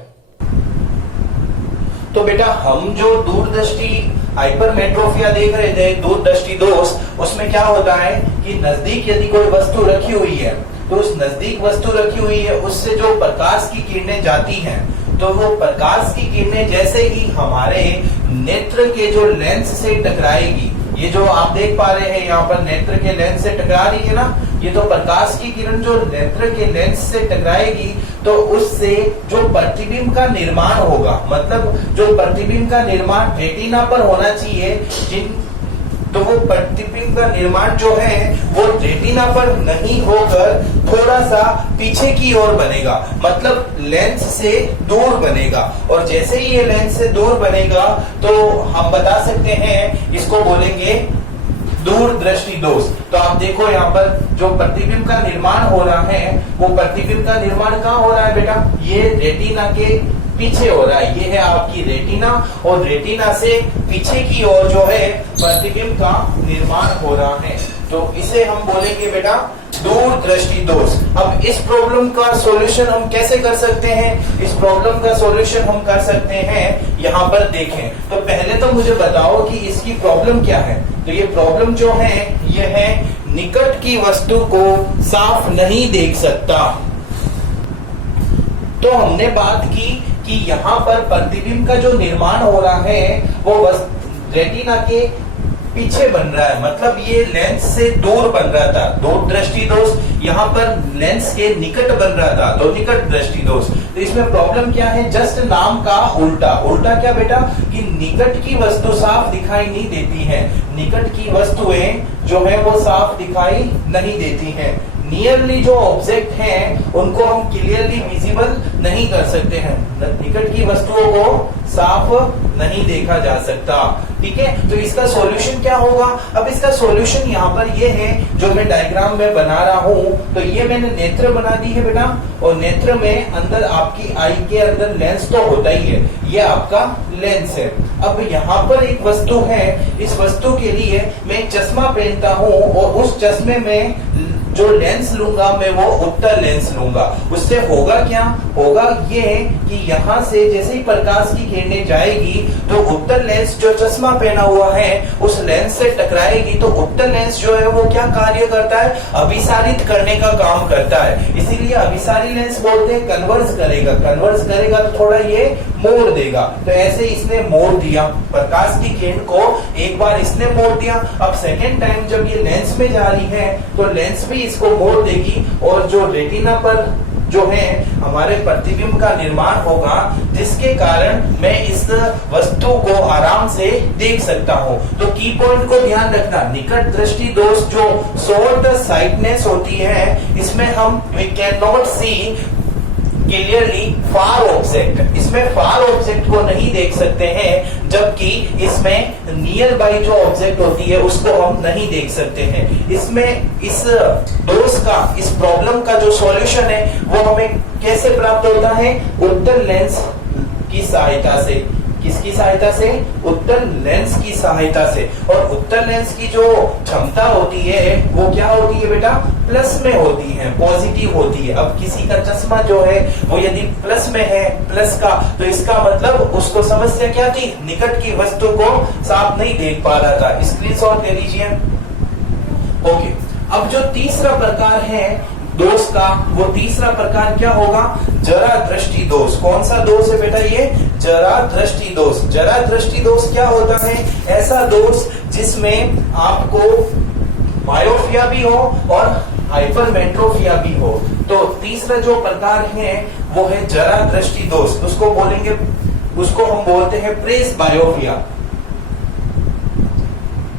तो बेटा हम जो दूरदृष्टि हाइपरमेट्रोपिया देख रहे थे, दूरदृष्टि दोष, उसमें क्या होता है कि नजदीक यदि कोई वस्तु रखी हुई है तो उस नजदीक वस्तु रखी हुई है उससे जो प्रकाश की किरणें जाती हैं, तो वो प्रकाश की किरणें जैसे ही हमारे नेत्र के जो लेंस से टकराएगी, ये जो आप देख पा रहे हैं यहाँ पर नेत्र के लेंस से टकरा रही है ना, ये तो प्रकाश की किरण जो नेत्र के लेंस से टकराएगी तो उससे जो प्रतिबिंब का निर्माण होगा, मतलब जो प्रतिबिंब का निर्माण रेटिना पर होना चाहिए, तो वो प्रतिबिंब का निर्माण जो है वो रेटिना पर नहीं होकर थोड़ा सा पीछे की ओर बनेगा, मतलब लेंस से दूर बनेगा। और जैसे ही ये लेंस से दूर बनेगा तो हम बता सकते हैं, इसको बोलेंगे दूर दृष्टि दोष। तो आप देखो यहाँ पर जो प्रतिबिंब का निर्माण हो रहा है, वो प्रतिबिंब का निर्माण कहाँ हो रहा है बेटा? ये रेटिना के पीछे हो रहा है। ये है आपकी रेटिना, और रेटिना से पीछे की ओर जो है प्रतिबिंब का निर्माण हो रहा है, तो इसे हम बोलेंगे बेटा दूर दृष्टि दोष। अब इस प्रॉब्लम का सॉल्यूशन हम कैसे कर सकते हैं? इस प्रॉब्लम का सॉल्यूशन हम कर सकते हैं, यहाँ पर देखें। तो पहले तो मुझे बताओ कि इसकी प्रॉब्लम क्या है। तो ये प्रॉब्लम जो है ये है निकट की वस्तु को साफ नहीं देख सकता। तो हमने बात की कि यहाँ पर प्रतिबिंब का जो निर्माण हो रहा है वो बस रेटिना के पीछे बन रहा है, मतलब ये लेंस से दूर बन रहा था, दूर दृष्टि दोष, यहाँ पर लेंस के निकट बन रहा था, तो निकट दृष्टि दोष। तो इसमें प्रॉब्लम क्या है, जस्ट नाम का उल्टा। उल्टा क्या बेटा, कि निकट की वस्तु साफ दिखाई नहीं देती है, निकट की वस्तुएं जो है वो साफ दिखाई नहीं देती हैं। नियरली जो ऑब्जेक्ट हैं उनको हम क्लियरली विजिबल नहीं कर सकते हैं, निकट की वस्तुओं को साफ नहीं देखा जा सकता। ठीक है, तो इसका सॉल्यूशन क्या होगा। अब इसका सॉल्यूशन यहाँ पर ये है जो मैं डायग्राम में बना रहा हूँ, तो ये मैंने नेत्र बना दी है बेटा, और नेत्र में अंदर आपकी आई के अंदर लेंस तो होता ही है, ये आपका लेंस है। अब यहाँ पर एक वस्तु है, इस वस्तु के लिए मैं एक चश्मा पहनता हूँ और उस चश्मे में जो लेंस लूंगा मैं वो उत्तल लेंस लूंगा। उससे होगा क्या, होगा ये कि यहाँ से जैसे ही प्रकाश की किरणें जाएगी तो उत्तल लेंस जो चश्मा पहना हुआ है उस लेंस से टकराएगी, तो उत्तल लेंस जो है वो क्या कार्य करता है, अभिसारित करने का काम करता है। इसीलिए अभिसारी लेंस बोलते हैं, कन्वर्स करेगा, कन्वर्स करेगा तो थोड़ा ये मोड़ देगा। तो ऐसे इसने मोड़ दिया, प्रकाश की किरण को एक बार इसने मोड़ दिया, अब सेकेंड टाइम जब ये लेंस में जा रही है तो लेंस भी इसको मोड़ देगी, और जो रेटिना पर जो है हमारे प्रतिबिंब का निर्माण होगा, जिसके कारण मैं इस वस्तु को आराम से देख सकता हूं। तो की पॉइंट को ध्यान रखना, निकट दृष्टि दोष जो शॉर्ट साइटनेस होती है, इसमें हम we can not see clearly far object, इसमें फार ऑब्जेक्ट को नहीं देख सकते हैं, जबकि इसमें नियर बाई जो ऑब्जेक्ट होती है उसको हम नहीं देख सकते हैं। इसमें इस दोष का, इस प्रॉब्लम का जो सॉल्यूशन है वो हमें कैसे प्राप्त होता है, उत्तल लेंस की सहायता से। किसकी सहायता से, उत्तल लेंस की सहायता से। और उत्तल लेंस की जो क्षमता होती है वो क्या होती है बेटा, प्लस में होती है, पॉजिटिव होती है। अब किसी का चश्मा जो है वो यदि प्लस में है, प्लस का, तो इसका मतलब उसको समस्या क्या थी, निकट की वस्तु को साफ नहीं देख पा रहा था। स्क्रीनशॉट ले लीजिए। ओके, अब जो तीसरा प्रकार है दोष का, वो तीसरा प्रकार क्या होगा, जरा दृष्टि दोष। कौन सा दोष है बेटा, ये जरा दृष्टि दोष। जरा दृष्टि दोष क्या होता है, ऐसा दोष जिसमें आपको मायोपिया भी हो और हाइपरमेट्रोपिया भी हो। तो तीसरा जो प्रकार है वो है जरा दृष्टि दोष, उसको बोलेंगे, उसको हम बोलते हैं प्रेस बायोपिया,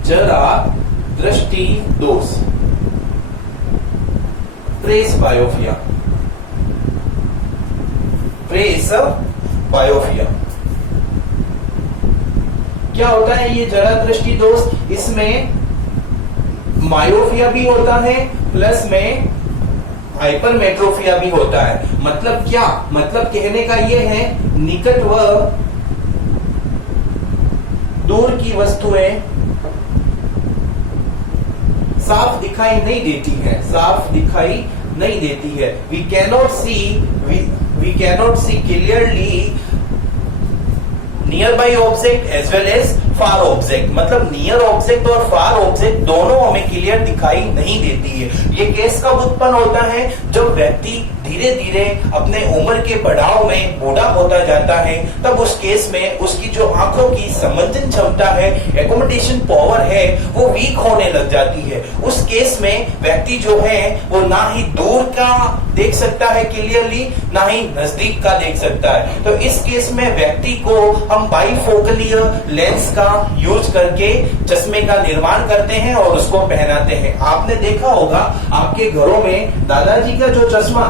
जरा दृष्टि दोष, प्रेस बायोपिया, प्रेस बायोपिया। क्या होता है ये जरा दृष्टि दोष, इसमें मायोपिया भी होता है प्लस में हाइपरमेट्रोपिया भी होता है। मतलब क्या, मतलब कहने का ये है निकट व दूर की वस्तुएं साफ दिखाई नहीं देती है, साफ दिखाई नहीं देती है। We cannot see clearly nearby object as well as far object, मतलब नियर ऑब्जेक्ट और फार ऑब्जेक्ट दोनों हमें क्लियर दिखाई नहीं देती है। ये केस कब उत्पन्न होता है, जब व्यक्ति धीरे धीरे अपने उम्र के बढ़ाव में बूढ़ा होता जाता है, तब उस केस में उसकी जो आंखों की संवेदन क्षमता है, एकोमोडेशन पावर है, वो वीक होने लग जाती है। उस केस में व्यक्ति जो है वो ना ही दूर का देख सकता है क्लियरली, ना ही नजदीक का देख सकता है। तो इस केस में व्यक्ति को हम बाइफोकलीय लेंस का यूज करके चश्मे का निर्माण करते हैं और उसको पहनाते हैं। आपने देखा होगा आपके घरों में दादाजी का जो चश्मा,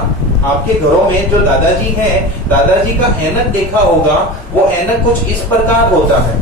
आपके घरों में जो दादाजी हैं, दादाजी का ऐनक देखा होगा, वो ऐनक कुछ इस प्रकार होता है।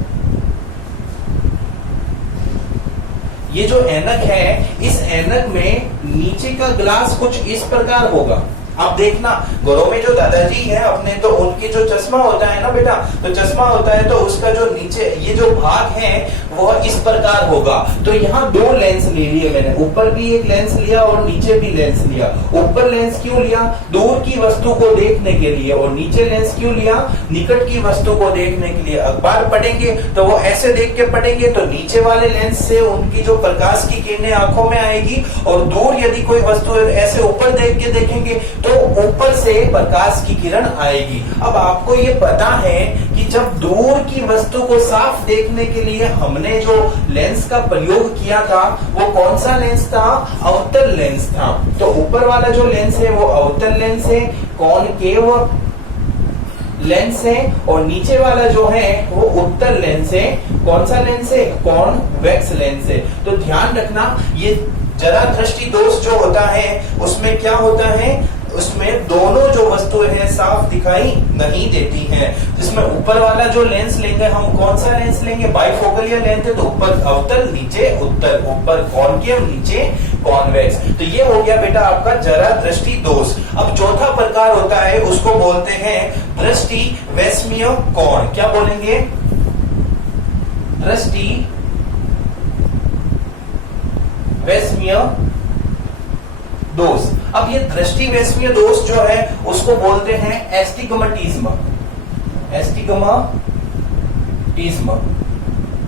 ये जो ऐनक है, इस ऐनक में नीचे का ग्लास कुछ इस प्रकार होगा। आप देखना घरों में जो दादाजी हैं अपने, तो उनके जो चश्मा होता है ना बेटा, तो चश्मा होता है तो उसका जो नीचे ये जो भाग है वह इस प्रकार होगा। तो यहाँ दो लेंस ले लिए मैंने, ऊपर भी एक लेंस लिया और नीचे भी लेंस लिया। ऊपर लेंस क्यों लिया, दूर की वस्तु को देखने के लिए, और नीचे लेंस क्यों लिया, निकट की वस्तु को देखने के लिए। अखबार पढ़ेंगे तो वो ऐसे देख के पढ़ेंगे, तो नीचे वाले लेंस से उनकी जो प्रकाश की किरणें आंखों में आएगी, और दूर यदि कोई वस्तु ऐसे ऊपर देख के देखेंगे तो ऊपर से प्रकाश की किरण आएगी। अब आपको ये पता है कि जब दूर की वस्तु को साफ देखने के लिए हमने जो लेंस का प्रयोग किया था वो कौन सा लेंस था? अवतल लेंस था। तो ऊपर वाला जो लेंस है वो अवतल लेंस है, कॉनकेव लेंस है, और नीचे वाला जो है वो उत्तल लेंस है। कौन सा लेंस है? कॉन्वेक्स लेंस है। तो ध्यान रखना, ये जरा दृष्टि दोष जो होता है उसमें क्या होता है, उसमें दोनों जो वस्तुएं हैं साफ दिखाई नहीं देती हैं। जिसमें ऊपर वाला जो लेंस लेंगे हम, कौन सा लेंस लेंगे? बाइफोकल या लेंस है, तो ऊपर अवतल नीचे उत्तल, ऊपर कॉनकेव नीचे कॉन्वेक्स। तो ये हो गया बेटा आपका जरा दृष्टि दोष। अब चौथा प्रकार होता है, उसको बोलते हैं दृष्टि वैषम्य कोण। क्या बोलेंगे? दृष्टि वैषम्य दोष। अब ये दृष्टि वैषम्य दोष जो है उसको बोलते हैं एस्टिग्मेटिज्म। एस्टिग्मेटिज्म,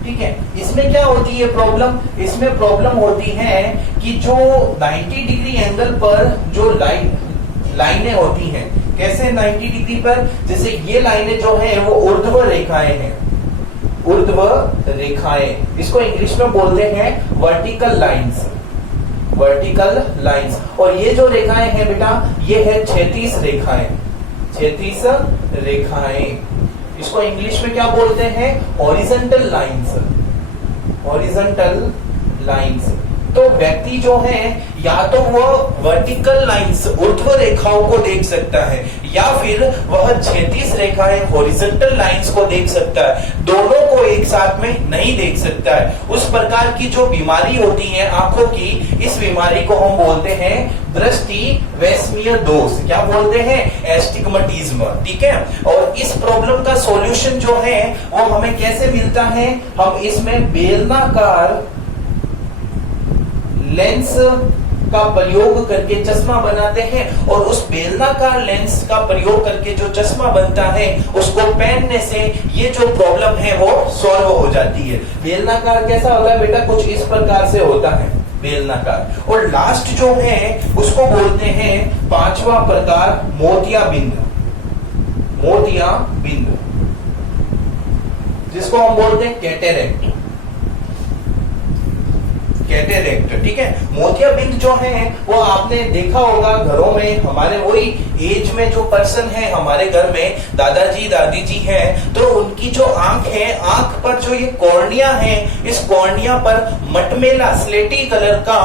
ठीक है। इसमें क्या होती है प्रॉब्लम? इसमें प्रॉब्लम होती है कि जो 90 डिग्री एंगल पर जो लाइनें होती हैं, कैसे 90 डिग्री पर? जैसे ये लाइनें जो हैं वो ऊर्ध्व रेखाएं हैं, ऊर्ध्व रेखाएं। इसको इंग्लिश में बोलते हैं वर्टिकल लाइंस, वर्टिकल लाइंस। और ये जो रेखाएं हैं बेटा ये है क्षैतिज रेखाएं, क्षैतिज रेखाएं। इसको इंग्लिश में क्या बोलते हैं? Horizontal lines, horizontal lines. तो व्यक्ति जो है या तो वह वर्टिकल लाइंस ऊर्ध्व रेखाओं को देख सकता है या फिर वह क्षैतिज रेखाएं हॉरिजॉन्टल लाइंस को देख सकता है, दोनों को एक साथ में नहीं देख सकता है। उस प्रकार की जो बीमारी होती है आंखों की, इस बीमारी को हम बोलते हैं दृष्टि वैषम्य दोष। क्या बोलते हैं? एस्टिग्मेटिज्म, ठीक है। और इस प्रॉब्लम का सॉल्यूशन जो है वो हमें कैसे मिलता है? हम इसमें बेलनाकार लेंस का प्रयोग करके चश्मा बनाते हैं, और उस बेलनाकार लेंस का प्रयोग करके जो चश्मा बनता है उसको पहनने से ये जो प्रॉब्लम है वो सॉल्व हो जाती है। बेलनाकार कैसा होता है बेटा? कुछ इस प्रकार से होता है बेलनाकार। और लास्ट जो है उसको बोलते हैं पांचवा प्रकार मोतियाबिंद, मोतियाबिंद, जिसको हम बोलते हैं कैटेरेक्ट, कैटेरेक्ट, ठीक है। मोतियाबिंद जो है वो आपने देखा होगा घरों में, हमारे वही एज में जो पर्सन है हमारे घर में, दादाजी दादी जी हैं, तो उनकी जो आंख है, आंख पर जो ये कॉर्निया है, इस कॉर्निया पर मटमेला स्लेटी कलर का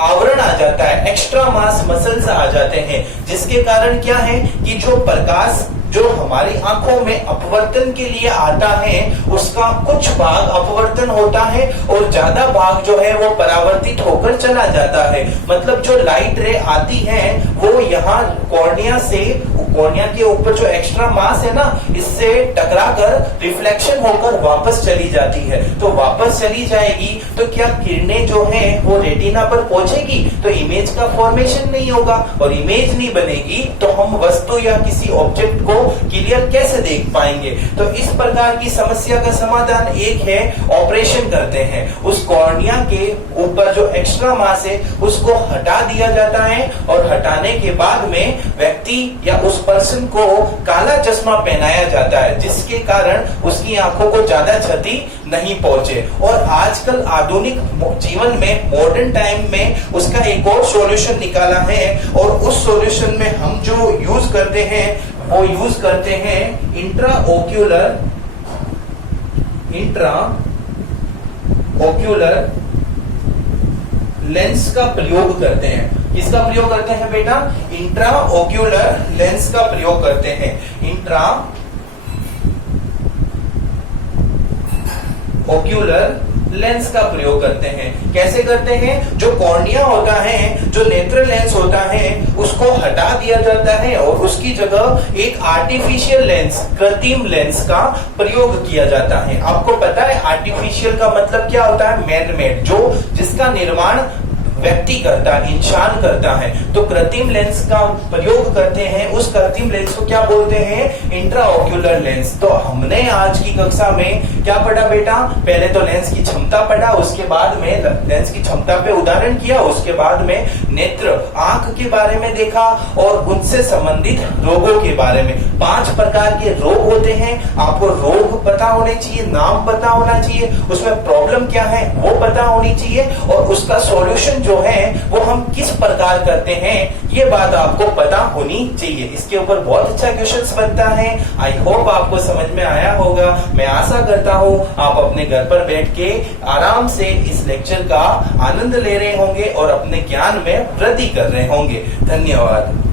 आवरण आ जाता है, एक्स्ट्रा मास मसल्स आ जाते हैं, जिसके कारण क्या है कि जो प्रकाश जो हमारी आंखों में अपवर्तन के लिए आता है उसका कुछ भाग अपवर्तन होता है और ज्यादा भाग जो है वो परावर्तित होकर चला जाता है। मतलब जो लाइट रे आती है वो यहाँ कॉर्निया से, कॉर्निया के ऊपर जो एक्स्ट्रा मास है ना, इससे टकराकर रिफ्लेक्शन होकर वापस चली जाती है। तो वापस चली जाएगी तो क्या किरणें जो है वो रेटिना पर पहुंचेगी तो इमेज का फॉर्मेशन नहीं होगा, और इमेज नहीं बनेगी तो हम वस्तु या किसी ऑब्जेक्ट को क्लियर कैसे देख पाएंगे। तो इस प्रकार की समस्या का समाधान एक है, ऑपरेशन करते हैं, उस कॉर्निया के ऊपर जो एक्स्ट्रा मास है उसको हटा दिया जाता है, और हटाने के बाद में व्यक्ति या उस पर्सन को काला चश्मा पहनाया जाता है, जिसके कारण उसकी आंखों को ज्यादा क्षति नहीं पहुंचे। और आजकल आधुनिक जीवन में, मॉडर्न टाइम में उसका एक और सॉल्यूशन निकाला है, और उस सॉल्यूशन में हम जो यूज करते हैं वो यूज करते हैं इंट्राओक्यूलर लेंस का प्रयोग करते हैं। किसका प्रयोग करते हैं बेटा? इंट्राओक्यूलर लेंस का प्रयोग करते हैं। इंट्राओक्यूलर लेंस का प्रयोग करते हैं। कैसे करते हैं? जो कॉर्निया होता है, जो नेत्र लेंस होता है, उसको हटा दिया जाता है और उसकी जगह एक आर्टिफिशियल लेंस, कृत्रिम लेंस का प्रयोग किया जाता है। आपको पता है आर्टिफिशियल का मतलब क्या होता है? मैन मेड, जो जिसका निर्माण व्यक्ति करता है, इंसान करता है। तो कृत्रिम लेंस का प्रयोग करते हैं, उस कृत्रिम लेंस को क्या बोलते हैं? Intraocular lens. तो हमने आज की कक्षा में क्या पढ़ा बेटा? पहले तो लेंस की क्षमता पढ़ा, उसके बाद में लेंस की क्षमता पे उदाहरण किया, उसके बाद में नेत्र आंख के बारे में देखा और उनसे संबंधित रोगों के बारे में। 5 प्रकार के रोग होते हैं, आपको रोग पता होने चाहिए, नाम पता होना चाहिए, उसमें प्रॉब्लम क्या है वो पता होनी चाहिए और उसका सॉल्यूशन जो है वो हम किस प्रकार करते हैं ये बात आपको पता होनी चाहिए। इसके ऊपर बहुत अच्छा क्वेश्चंस बनता है। आई होप आपको समझ में आया होगा। मैं आशा करता हूं आप अपने घर पर बैठ के आराम से इस लेक्चर का आनंद ले रहे होंगे और अपने ज्ञान में वृद्धि कर रहे होंगे। धन्यवाद।